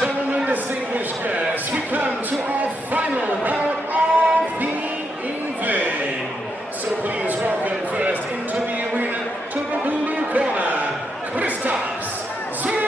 gentlemen, distinguished guests, we come to our final round of the evening. So please welcome first into the arena to the blue corner, Kristaps, Zulgis.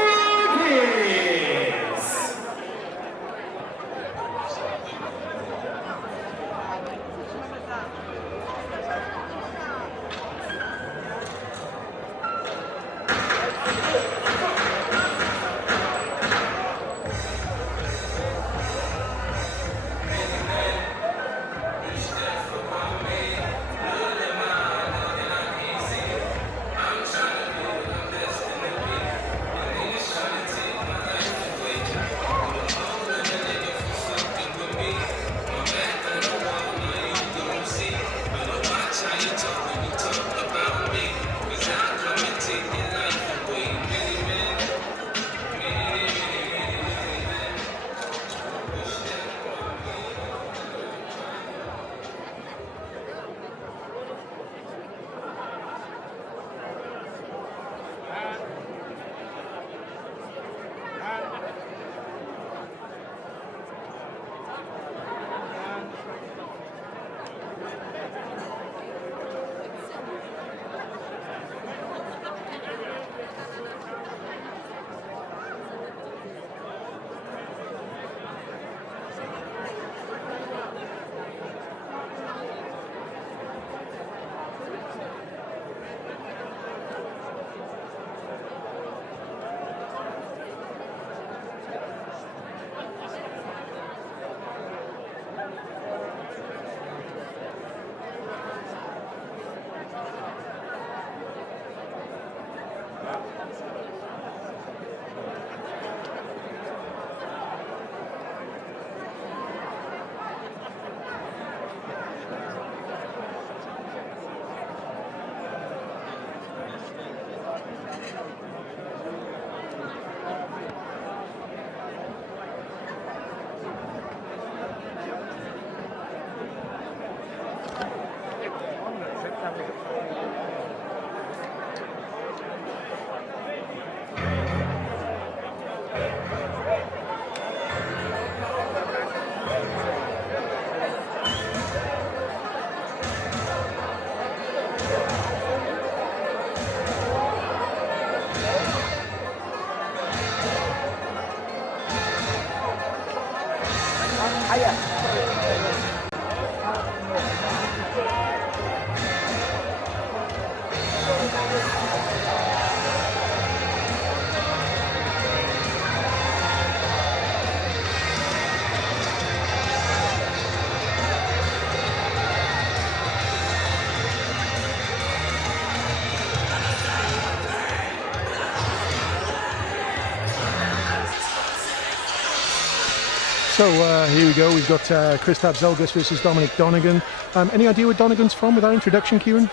So here we go, we've got Kristaps Zulgis versus Dominic Donegan. Any idea where Donegan's from with our introduction, Kieran?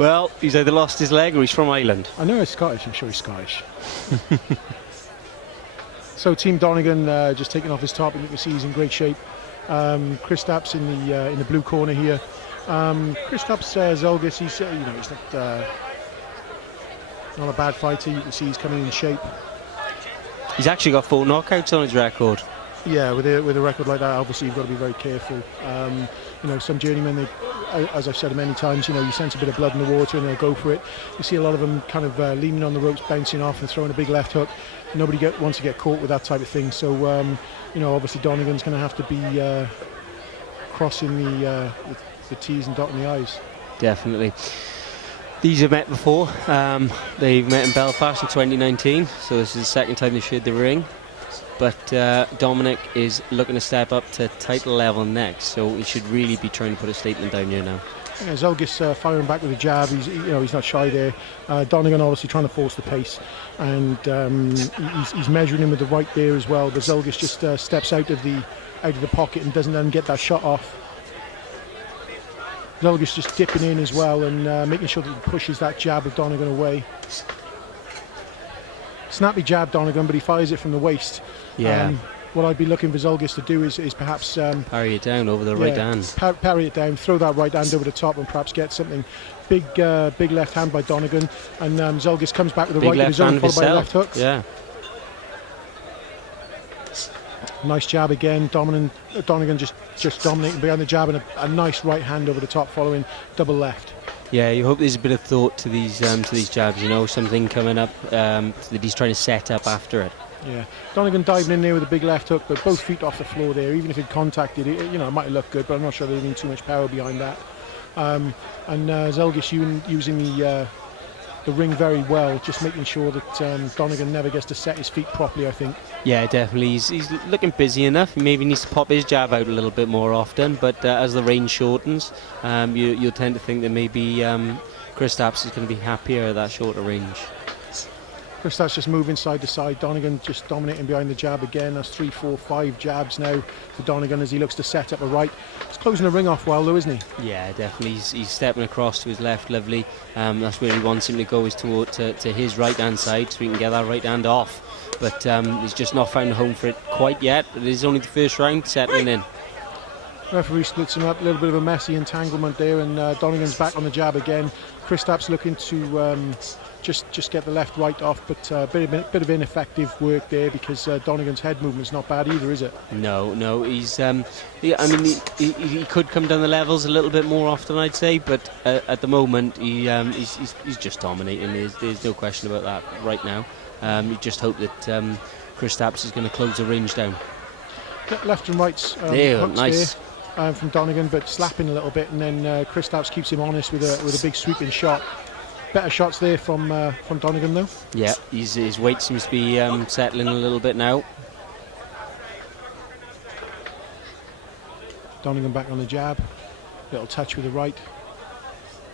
Well, he's either lost his leg or he's from Ireland. I know he's Scottish, I'm sure he's Scottish. So Team Donegan just taking off his top, and you can see he's in great shape. Kristaps in the blue corner here. Kristaps Zulgis, he's he's not a bad fighter. You can see he's coming in shape. He's actually got 4 knockouts on his record. Yeah, with a record like that, obviously you've got to be very careful. Some journeymen, they, as I've said many times, you sense a bit of blood in the water and they'll go for it. You see a lot of them kind of leaning on the ropes, bouncing off and throwing a big left hook. Nobody wants to get caught with that type of thing. So, obviously Donegan's going to have to be crossing the T's and dotting the I's. Definitely. These have met before. They've met in Belfast in 2019, so this is the second time they shared the ring. But Dominic is looking to step up to title level next, so he should really be trying to put a statement down here now. Yeah, Zulgis firing back with a jab. He's not shy there. Donegan obviously trying to force the pace, and he's measuring him with the right there as well. But Zulgis just steps out of the pocket and doesn't then get that shot off. Zulgis just dipping in as well and making sure that he pushes that jab of Donegan away. Snappy jab Donegan, but he fires it from the waist. Yeah. What I'd be looking for Zulgis to do is perhaps parry it down over the right hand. Parry it down, throw that right hand over the top, and perhaps get something. Big left hand by Donegan, and Zulgis comes back with a right of his own, followed by a left hook. Yeah. Nice jab again. Donegan just dominating behind the jab, and a nice right hand over the top following double left. Yeah, you hope there's a bit of thought to these jabs. You know, something coming up that he's trying to set up after it. Yeah, Donegan diving in there with a big left hook, but both feet off the floor there. Even if it contacted it, you know, it might have looked good, but I'm not sure there's been too much power behind that. And Zulgis using the ring very well, just making sure that Donegan never gets to set his feet properly, I think. Yeah, definitely. He's looking busy enough. He maybe needs to pop his jab out a little bit more often, but as the range shortens, you'll tend to think that maybe Kristaps is going to be happier at that shorter range. Kristaps just moving side to side. Donegan just dominating behind the jab again. That's 3, 4, 5 jabs now for Donegan as he looks to set up a right. He's closing the ring off well though, isn't he? Yeah, definitely. He's stepping across to his left, lovely. That's where he wants him to go, is to his right hand side, so he can get that right hand off. But he's just not found a home for it quite yet. It is only the first round settling in. Referee splits him up, a little bit of a messy entanglement there, and Donegan's back on the jab again. Kristaps looking to just get the left right off, but a bit of ineffective work there, because Donegan's head movement's not bad either, is it? No, he's he could come down the levels a little bit more often, I'd say, but at the moment he's just dominating. There's no question about that right now. You just hope that Kristaps is going to close the range down. Left and rights hooks nice there, from Donegan, but slapping a little bit, and then Kristaps keeps him honest with a big sweeping shot. Better shots there from Donegan though. Yeah, his weight seems to be settling a little bit now. Donegan back on the jab, little touch with the right.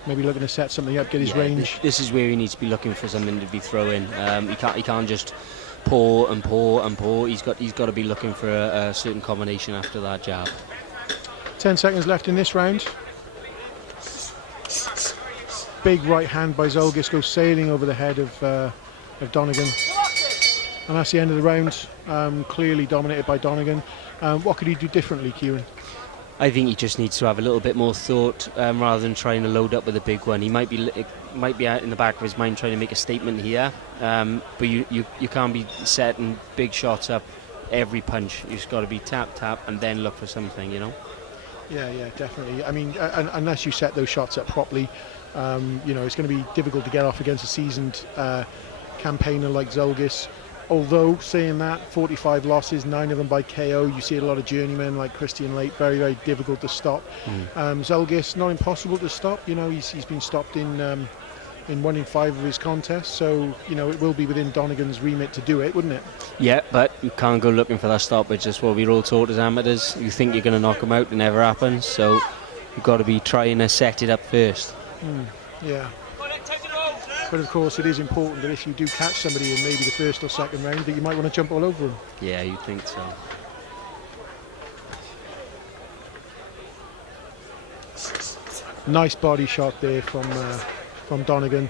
Maybe looking to set something up, get his range. This is where he needs to be looking for something to be throwing. He can't just pour and pour and pour. He's got to be looking for a certain combination after that jab. 10 seconds left in this round. Big right hand by Zulgis goes sailing over the head of Donegan. And that's the end of the round. Clearly dominated by Donegan. What could he do differently, Kieran? I think he just needs to have a little bit more thought rather than trying to load up with a big one. He might be out in the back of his mind trying to make a statement here, but you can't be setting big shots up every punch. You've just got to be tap, tap, and then look for something, you know? Yeah, definitely. I mean, unless you set those shots up properly, you know, it's going to be difficult to get off against a seasoned campaigner like Zulgis. Although, saying that, 45 losses, 9 of them by KO. You see a lot of journeymen like Christian Late, very, very difficult to stop. Zulgis, not impossible to stop. You know, he's been stopped in 1 in 5 of his contests. So, you know, it will be within Donegan's remit to do it, wouldn't it? Yeah, but you can't go looking for that stoppage. That's what we're all taught as amateurs. You think you're going to knock him out, it never happens. So you've got to be trying to set it up first. Yeah. But of course it is important that if you do catch somebody in maybe the first or second round, that you might want to jump all over them. Yeah, you'd think so. Nice body shot there from Donegan.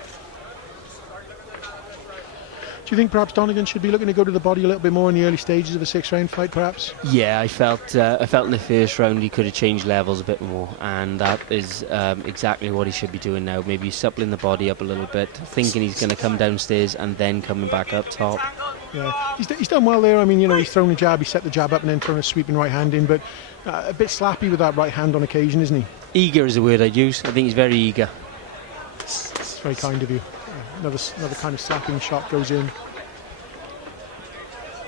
Do you think perhaps Donegan should be looking to go to the body a little bit more in the early stages of a 6-round fight, perhaps? Yeah, I felt in the first round he could have changed levels a bit more, and that is exactly what he should be doing now. Maybe suppling the body up a little bit, thinking he's going to come downstairs and then coming back up top. Yeah, he's done well there. I mean, you know, he's thrown a jab, he set the jab up and then thrown a sweeping right hand in, but a bit slappy with that right hand on occasion, isn't he? Eager is the word I'd use. I think he's very eager. It's very kind of you. Another kind of slapping shot goes in.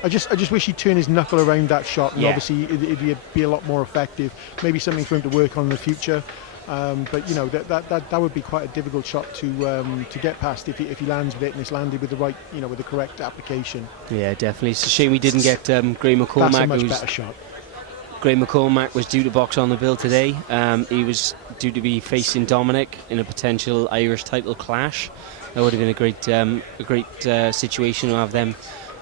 I just wish he'd turn his knuckle around that shot, and obviously it'd be a lot more effective. Maybe something for him to work on in the future. But you know, that would be quite a difficult shot to get past if he lands with it and it's landed with the right, you know, with the correct application. Yeah, definitely. It's a shame we didn't get Gray McCormack. That's a much better shot. Gray McCormack was due to box on the bill today. He was due to be facing Dominic in a potential Irish title clash. That would have been a great situation to have them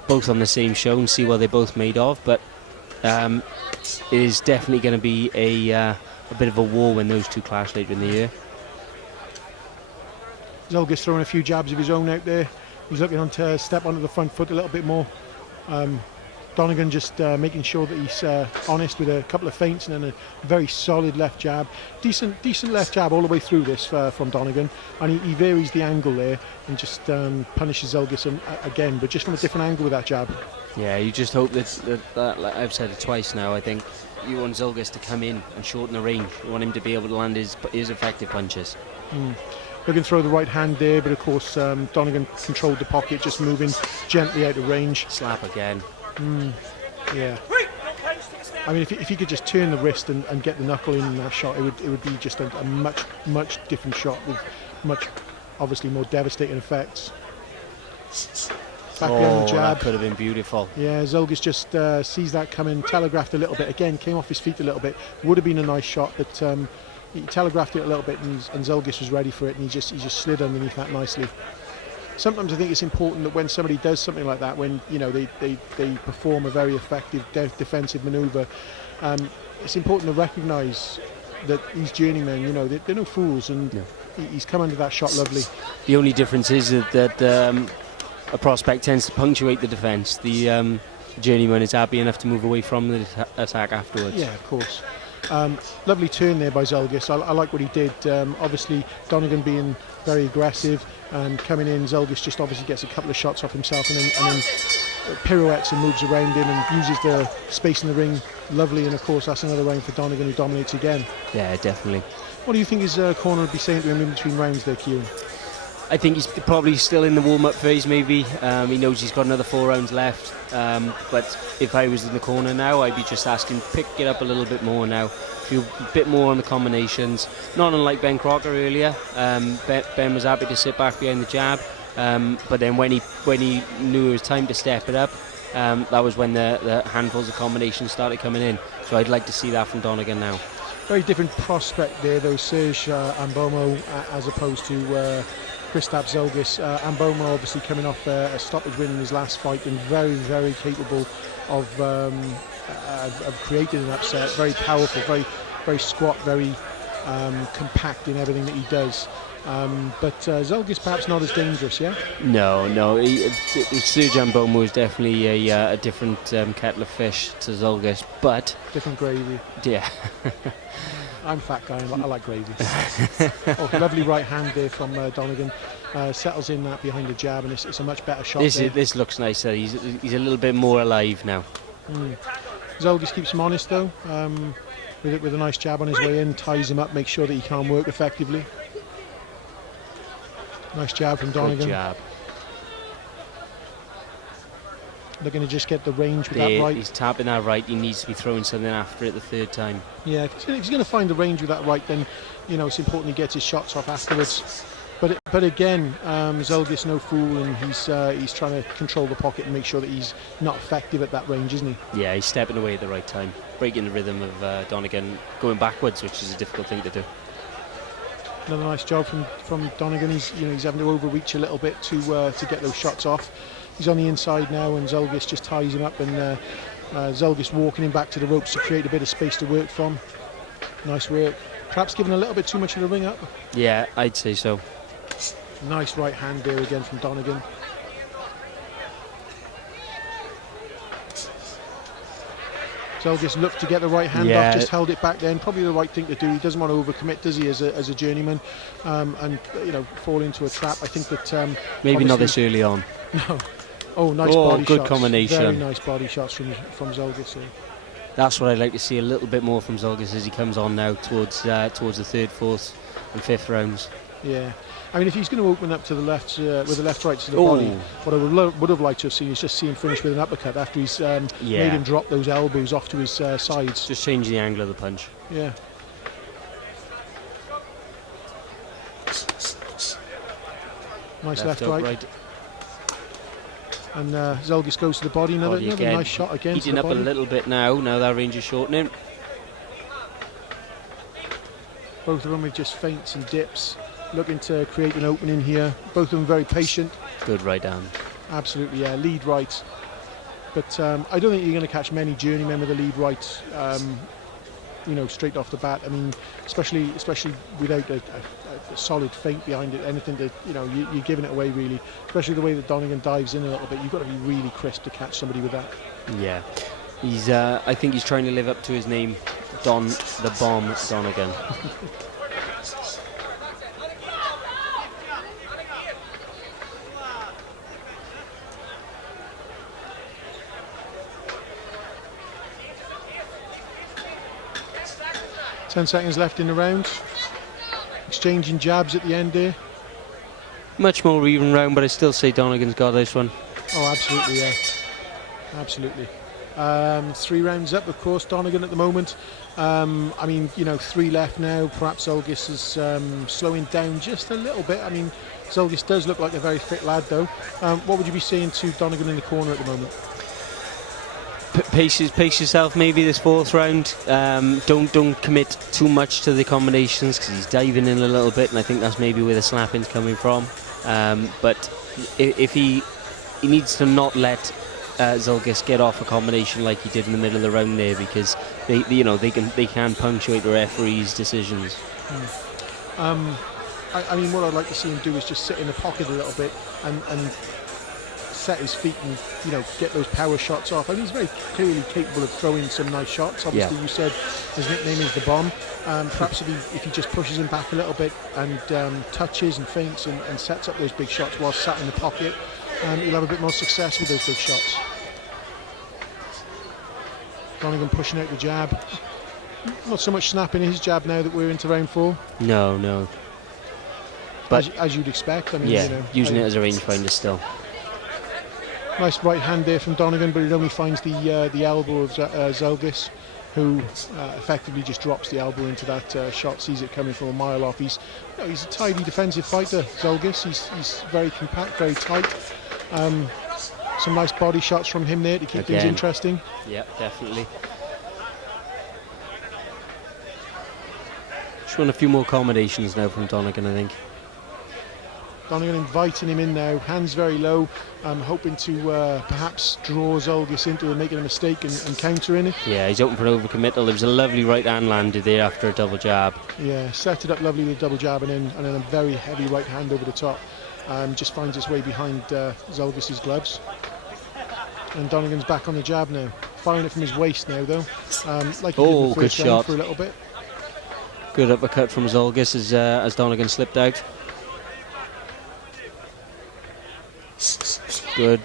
both on the same show and see what they're both made of. But it is definitely going to be a bit of a war when those two clash later in the year. Zulgis throwing a few jabs of his own out there. He's looking to step onto the front foot a little bit more. Donegan just making sure that he's honest with a couple of feints and then a very solid left jab. Decent left jab all the way through this from Donegan, and he varies the angle there and just punishes Zulgis again, but just from a different angle with that jab. Yeah, you just hope that like I've said it twice now, I think you want Zulgis to come in and shorten the range. You want him to be able to land his effective punches. Looking to throw the right hand there, but of course Donegan controlled the pocket, just moving gently out of range. Slap again. Yeah. I mean, if he could just turn the wrist and get the knuckle in that shot, it would be just a much different shot with much, obviously, more devastating effects. Back on the jab. That could have been beautiful. Yeah, Zulgis just sees that coming, telegraphed a little bit. Again, came off his feet a little bit. Would have been a nice shot, but he telegraphed it a little bit, and Zulgis was ready for it, and he just slid underneath that nicely. Sometimes I think it's important that when somebody does something like that, when they perform a very effective defensive manoeuvre, it's important to recognise that these journeymen, they're no fools, and he's come under that shot lovely. The only difference is that a prospect tends to punctuate the defence. The journeyman is happy enough to move away from the attack afterwards. Yeah, of course. Lovely turn there by Zulgis. I like what he did. Obviously, Donegan being very aggressive and coming in, Zulgis just obviously gets a couple of shots off himself and then pirouettes and moves around him and uses the space in the ring lovely. And of course, that's another round for Donegan, who dominates again. Yeah, definitely. What do you think his corner would be saying to him in between rounds there, Kieran? I think he's probably still in the warm-up phase, maybe. He knows he's got another 4 rounds left. But if I was in the corner now, I'd be just asking, pick it up a little bit more now. Feel a bit more on the combinations. Not unlike Ben Crocker earlier. Ben was happy to sit back behind the jab. But then when he knew it was time to step it up, that was when the handfuls of combinations started coming in. So I'd like to see that from Donegan now. Very different prospect there, though, Serge Ambomo, as opposed to Kristaps Zulgis. Ambomo obviously coming off a stoppage win in his last fight and very, very capable of creating an upset. Very powerful, very, very squat, very compact in everything that he does. But Zulgis perhaps not as dangerous, yeah? No. Serge Ambomo is definitely a different kettle of fish to Zulgis, but... Different gravy. Yeah. I'm a fat guy, I like gravy. Lovely right hand there from Donegan. Settles in that behind the jab, and it's a much better shot. This looks nicer. He's a little bit more alive now. Zulgis keeps him honest, though, with a nice jab on his way in, ties him up, makes sure that he can't work effectively. Nice jab from Donegan. Good jab. Looking to just get the range with that right. He's tapping that right. He needs to be throwing something after it the third time. Yeah, if he's going to find the range with that right, then it's important he gets his shots off afterwards. But again, Zulgis no fool, and he's trying to control the pocket and make sure that he's not effective at that range, isn't he? Yeah, he's stepping away at the right time, breaking the rhythm of Donegan going backwards, which is a difficult thing to do. Another nice job from Donegan. He's having to overreach a little bit to get those shots off. He's on the inside now, and Zulgis just ties him up, and Zulgis walking him back to the ropes to create a bit of space to work from. Nice work. Perhaps giving a little bit too much of the ring up. Yeah, I'd say so. Nice right hand there again from Donegan. Zulgis looked to get the right hand off, just held it back then. Probably the right thing to do. He doesn't want to overcommit, does he, as a journeyman, and fall into a trap. I think that maybe not this early on. No. Oh, nice body good shots. combination. Very nice body shots from Zulgis. That's what I'd like to see a little bit more from Zulgis as he comes on now towards the third, fourth, and fifth rounds. Yeah. I mean, if he's going to open up to the left, with the left right to the body, what I would have liked to have seen is just see him finish with an uppercut after he's made him drop those elbows off to his sides. Just change the angle of the punch. Yeah. Nice left right. And Zulgis goes to the body. Another nice shot again. Heating up a little bit now. Now that range is shortening. Both of them with just feints and dips, looking to create an opening here. Both of them very patient. Good right down. Absolutely, yeah. Lead right. But I don't think you're going to catch many journeymen with a lead right straight off the bat. I mean, especially without a solid feint behind it, anything that you're giving it away really. Especially the way that Donegan dives in a little bit. You've got to be really crisp to catch somebody with that. Yeah, he's. I think he's trying to live up to his name, Don the Bomb Donegan. 10 seconds left in the round. Exchanging jabs at the end there. Much more even round, but I still say Donegan's got this one. Oh, absolutely, yeah. Absolutely. 3 rounds up, of course, Donegan at the moment. I mean, 3 left now. Perhaps Zulgis is slowing down just a little bit. I mean, Zulgis does look like a very fit lad, though. What would you be saying to Donegan in the corner at the moment? Pace yourself, maybe this 4th round. Don't commit too much to the combinations because he's diving in a little bit, and I think that's maybe where the slapping's coming from. But if he needs to not let Zulgis get off a combination like he did in the middle of the round there, because they can punctuate the referee's decisions. I mean, what I'd like to see him do is just sit in the pocket a little bit and set his feet and get those power shots off. I mean, he's very clearly capable of throwing some nice shots. Obviously, You said his nickname is the Bomb. Perhaps if he just pushes him back a little bit and touches and feints and sets up those big shots while sat in the pocket, he'll have a bit more success with those big shots. Donegan pushing out the jab. Not so much snapping his jab now that we're into round 4. No. But as you'd expect. I mean, using it as a rangefinder still. Nice right hand there from Donegan, but it only finds the elbow of Zulgis, who effectively just drops the elbow into that shot, sees it coming from a mile off. He's a tidy defensive fighter, Zulgis. He's very compact, very tight. Some nice body shots from him there to keep things interesting. Yeah, definitely. Just want a few more combinations now from Donegan, I think. Donegan inviting him in now, hands very low, hoping to perhaps draw Zulgis into making a mistake and countering it. Yeah, he's open for an overcommittal. There was a lovely right hand landed there after a double jab. Yeah, set it up lovely with a double jab and then a very heavy right hand over the top. Just finds its way behind Zulgis's gloves. And Donegan's back on the jab now, firing it from his waist now though. Like he did in the first round for a little bit. Good uppercut from Zulgis as Donegan slipped out. Good.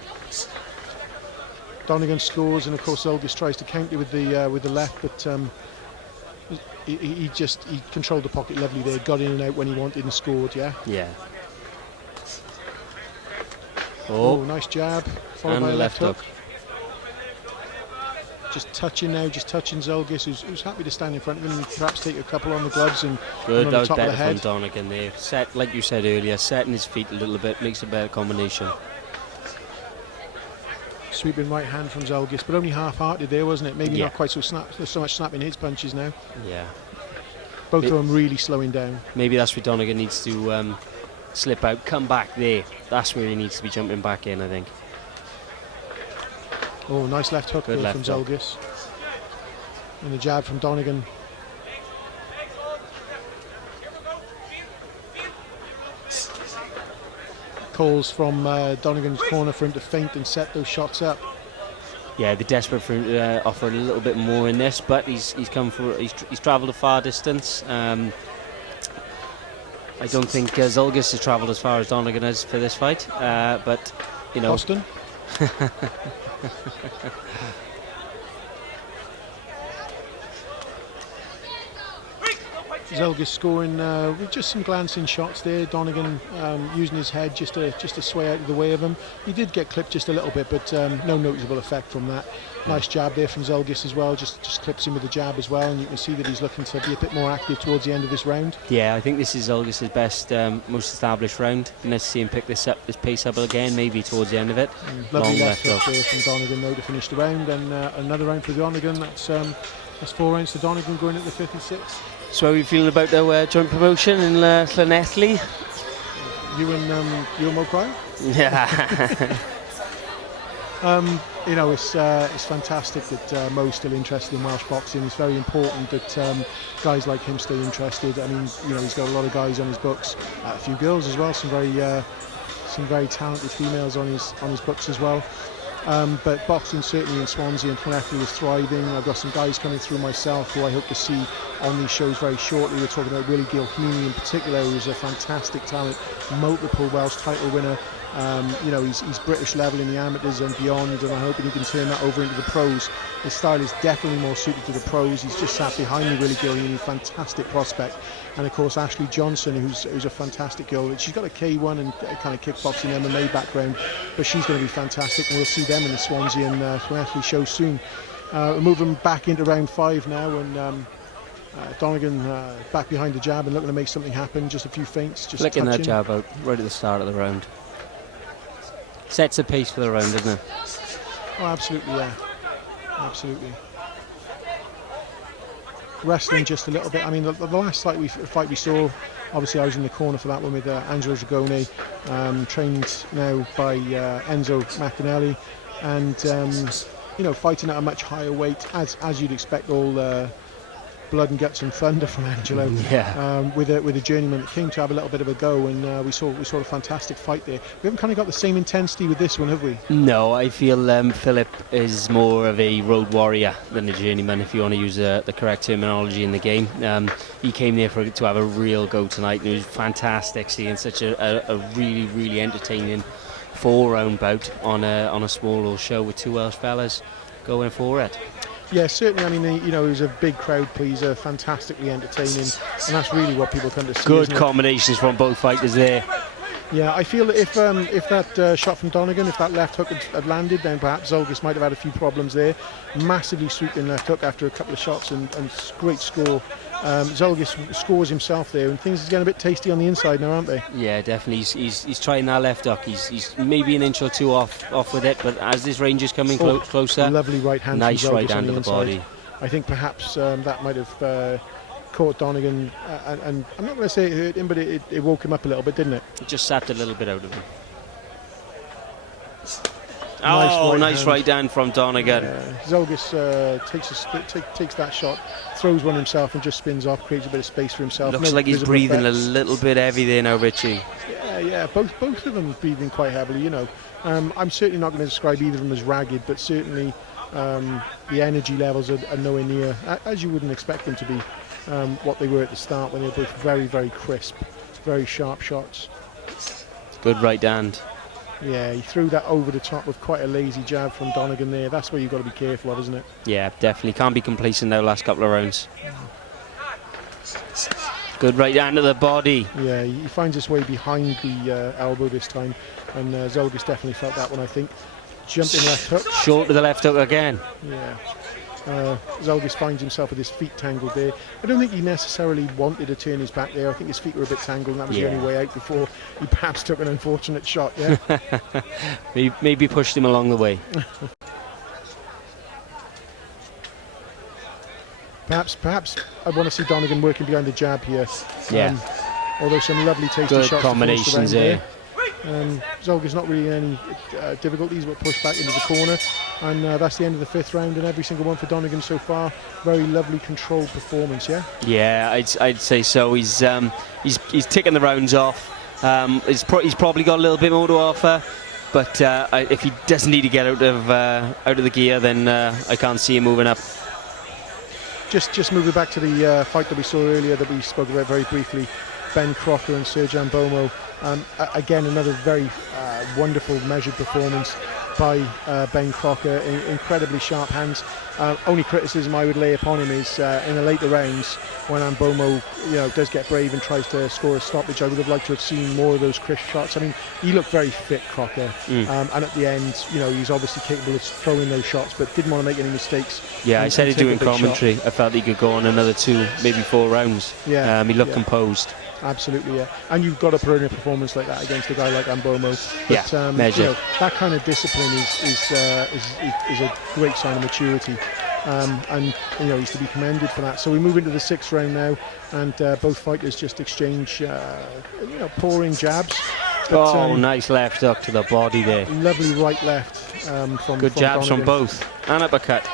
Donegan scores, and of course Zulgis tries to counter with the left, but he controlled the pocket lovely there, got in and out when he wanted and scored. Yeah. Oh, nice jab, followed by a left hook. Just touching Zulgis, who's happy to stand in front of him and perhaps take a couple on the gloves and good. On that the was better from Donegan there. Set, like you said earlier, setting his feet a little bit makes a better combination. Sweeping right hand from Zulgis, but only half-hearted there, wasn't it? Maybe not quite so much snapping his punches now. Yeah. Both of them really slowing down. Maybe that's where Donegan needs to slip out, come back there. That's where he needs to be jumping back in, I think. Oh, nice left hook there from Zulgis. And the jab from Donegan. Calls from Donegan's corner for him to feint and set those shots up. Yeah, they're desperate for him to offer a little bit more in this, but he's travelled a far distance. I don't think Zulgis has travelled as far as Donegan has for this fight, but Boston. Zulgis scoring with just some glancing shots there. Donegan using his head just to sway out of the way of him. He did get clipped just a little bit, but no noticeable effect from that. Nice jab there from Zulgis as well. Just clips him with the jab as well, and you can see that he's looking to be a bit more active towards the end of this round. Yeah, I think this is Zulgis' best, most established round. Nice to see him pick this pace up again, maybe towards the end of it. Lovely left hook there from Donegan though to finish the round, and another round for Donegan. That's 4 rounds to Donegan going at the 5th and 6th. So how are you feeling about the joint promotion in Llanelli? You and Mokrai? Yeah. You know, it's fantastic that Mo's still interested in Welsh boxing. It's very important that guys like him stay interested. I mean, you know, he's got a lot of guys on his books, a few girls as well, some very talented females on his books as well. But boxing certainly in Swansea and Llanelli is thriving. I've got some guys coming through myself who I hope to see on these shows very shortly. We're talking about Willie Gilheany in particular, who's a fantastic talent, multiple Welsh title winner. You know, he's British level in the amateurs and beyond, and I'm hoping he can turn that over into the pros. His style is definitely more suited to the pros. He's just sat behind me, Willie Gilheany, fantastic prospect. And of course Ashley Johnson, who's a fantastic girl. She's got a K1 and a kind of kickboxing MMA background, but she's going to be fantastic, and we'll see them in the Swansea and Llanelli show soon. We're moving back into round 5 now, and Donegan back behind the jab and looking to make something happen. Just a few feints, just flicking touching. that jab out right at the start of the round. Sets the pace for the round, doesn't it? Oh, absolutely, yeah. Absolutely. Wrestling just a little bit. I mean, the last fight we saw, obviously I was in the corner for that one with Angelo Dragone, trained now by Enzo McAnally, and you know, fighting at a much higher weight, as you'd expect, all blood and guts and thunder from Angelo. Yeah. With a journeyman that came to have a little bit of a go, and we saw a fantastic fight there. We haven't kind of got the same intensity with this one, have we? No, I feel Philip is more of a road warrior than a journeyman, if you want to use the correct terminology in the game. He came there to have a real go tonight, and it was fantastic seeing such a really, really entertaining 4-round bout on a small little show with two Welsh fellas going for it. Yeah, certainly. I mean, you know, he was a big crowd pleaser, fantastically entertaining, and that's really what people come to see. Good combinations from both fighters there. Yeah, I feel that if that shot from Donegan, if that left hook had landed, then perhaps Zulgis might have had a few problems there. Massively sweeping left hook after a couple of shots, and great score. Zulgis scores himself there, and things are getting a bit tasty on the inside now, aren't they? Yeah, definitely. He's trying that left hook. He's maybe an inch or two off with it, but as this range is coming closer, lovely right hand. Nice from Zulgis right hand on to the body. I think perhaps that might have caught Donegan, and I'm not going to say it hurt him, but it woke him up a little bit, didn't it? It just sapped a little bit out of him. Nice right hand from Donegan. Zulgis takes that shot, throws one himself, and just spins off, creates a bit of space for himself. Looks like he's breathing a little bit heavy there now, Richie. Yeah, both of them breathing quite heavily, you know. I'm certainly not going to describe either of them as ragged, but certainly the energy levels are nowhere near, as you wouldn't expect them to be, what they were at the start, when they were both very, very crisp, very sharp shots. Good right hand. Yeah, he threw that over the top with quite a lazy jab from Donegan there. That's where you've got to be careful of, isn't it? Yeah, definitely. Can't be complacent now last couple of rounds. Good right hand to the body. Yeah, he finds his way behind the elbow this time, and Zulgis definitely felt that one, I think. Jumping left hook. Short to the left hook again. Yeah. Zulgis finds himself with his feet tangled there. I don't think he necessarily wanted to turn his back there. I think his feet were a bit tangled, and that was the only way out before he perhaps took an unfortunate shot. Yeah. maybe pushed him along the way. Perhaps I want to see Donegan working behind the jab here. Yeah. Although some lovely tasty Good shots. Combinations there. Zulgis not really any difficulties, but pushed back into the corner, and that's the end of the 5th round, and every single one for Donegan so far. Very lovely controlled performance. Yeah, I'd say so. He's ticking the rounds off. He's probably got a little bit more to offer, but if he doesn't need to get out of the gear, then I can't see him moving up. Just moving back to the fight that we saw earlier that we spoke about very briefly, Ben Crocker and Serjan Bomo. Again, another very wonderful measured performance by Ben Crocker. Incredibly sharp hands. Only criticism I would lay upon him is in the later rounds when Mbomo, does get brave and tries to score a stoppage. I would have liked to have seen more of those crisp shots. I mean, he looked very fit, Crocker, and at the end, he's obviously capable of throwing those shots, but didn't want to make any mistakes. Yeah, I said it doing commentary. I felt he could go on another 2, maybe 4 rounds. Yeah, he looked composed. Absolutely, yeah. And you've got to put in a performance like that agaed a guy like Mbomo. But, measure. That kind of discipline is a great sign of maturity. And he's to be commended for that. So we move into the 6th round now, and both fighters just exchange, pouring jabs. But, nice left hook to the body there. Lovely right left from Good jabs Donegan. from both. And uppercut.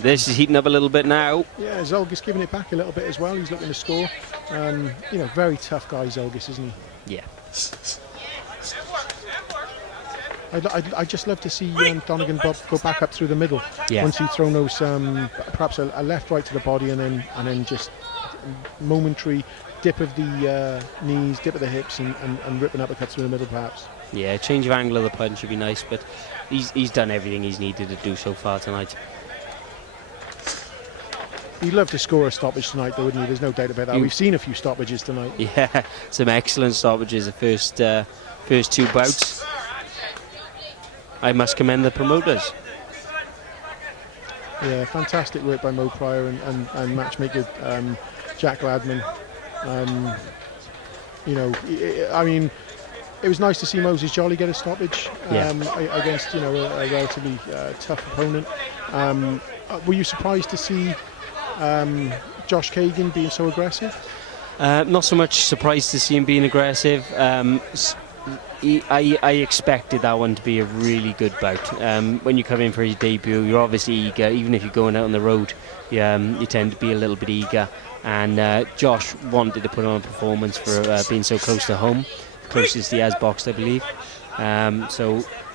This is heating up a little bit now. Yeah, Zulgis giving it back a little bit as well. He's looking to score. Very tough guy, Zulgis, isn't he? Yeah. I'd just love to see Donegan go back up through the middle. Yeah. Once he's thrown those, perhaps a left right to the body, and then just momentary dip of the knees, dip of the hips, and ripping uppercuts through the middle, perhaps. Yeah, change of angle of the punch would be nice, but he's done everything he's needed to do so far tonight. He'd love to score a stoppage tonight, though, wouldn't he? There's no doubt about that. We've seen a few stoppages tonight. Yeah, some excellent stoppages the first two bouts. I must commend the promoters. Yeah, fantastic work by Mo Pryor and matchmaker Jack Ladman. It was nice to see Moses Jolly get a stoppage against a relatively tough opponent. Were you surprised to see Josh Kagan being so aggressive? Not so much surprised to see him being aggressive. I expected that one to be a really good bout. When you come in for your debut, you're obviously eager. Even if you're going out on the road, you tend to be a little bit eager. And Josh wanted to put on a performance for being so close to home, closest he has boxed, I believe.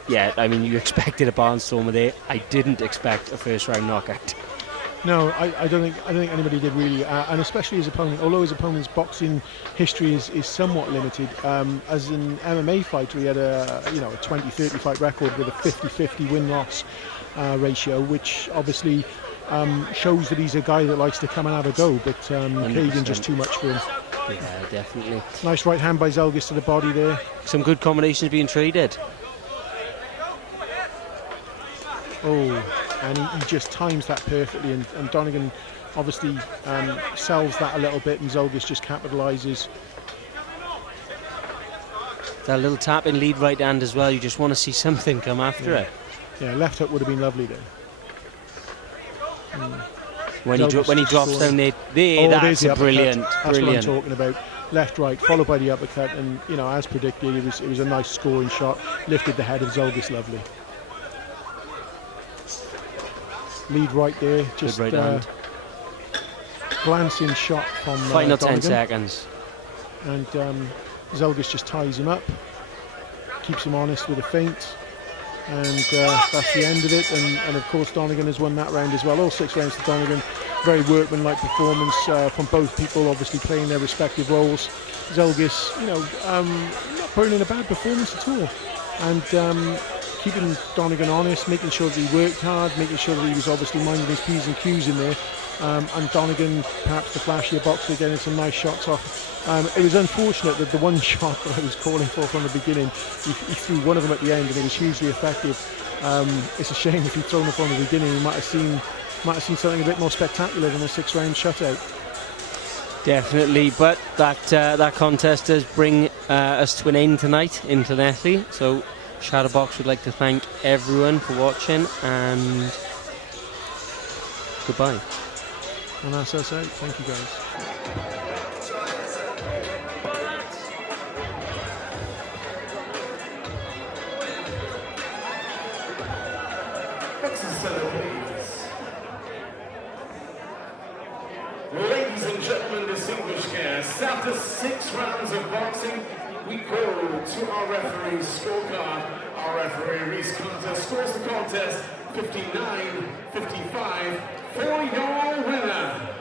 You expected a barnstormer there. I didn't expect a first-round knockout. No, I don't think anybody did really, and especially his opponent. Although his opponent's boxing history is somewhat limited, as an MMA fighter, he had a 20-30 fight record with a 50-50 win-loss ratio, which obviously shows that he's a guy that likes to come and have a go. But Kagan just too much for him. Yeah, definitely. Nice right hand by Zulgis to the body there. Some good combinations being traded. And he just times that perfectly, and Donegan obviously sells that a little bit, and Zulgis just capitalises. That little tap in lead right hand as well, you just want to see something come after it. Yeah, left hook would have been lovely there. When he drops down there, that's brilliant. That's what I'm talking about. Left, right, followed by the uppercut, and as predicted, it was a nice scoring shot. Lifted the head of Zulgis lovely. Lead right there, just right hand. Glancing shot from Final Donegan. 10 seconds. And Zulgis just ties him up, keeps him honest with a feint, and that's the end of it. And of course Donegan has won that round as well. All 6 rounds to Donegan. Very workmanlike performance from both people, obviously playing their respective roles. Zulgis, not putting in a bad performance at all, and keeping Donegan honest, making sure that he worked hard, making sure that he was obviously minding his P's and Q's in there. And Donegan, perhaps the flashier boxer, getting some nice shots off. It was unfortunate that the one shot that I was calling for from the beginning, he threw one of them at the end, and it was hugely effective. It's a shame if he'd thrown it from the beginning, he might have seen something a bit more spectacular than a 6-round shutout. Definitely, but that contest does bring us to an end tonight internationally. So Shadowbox would like to thank everyone for watching, and goodbye. And that's us out. Thank you, guys. Ladies and gentlemen, distinguished guests, after 6 rounds of boxing, we go to our referee's scorecard. Our referee, Reese Carter, scores the contest 59-55 for your winner.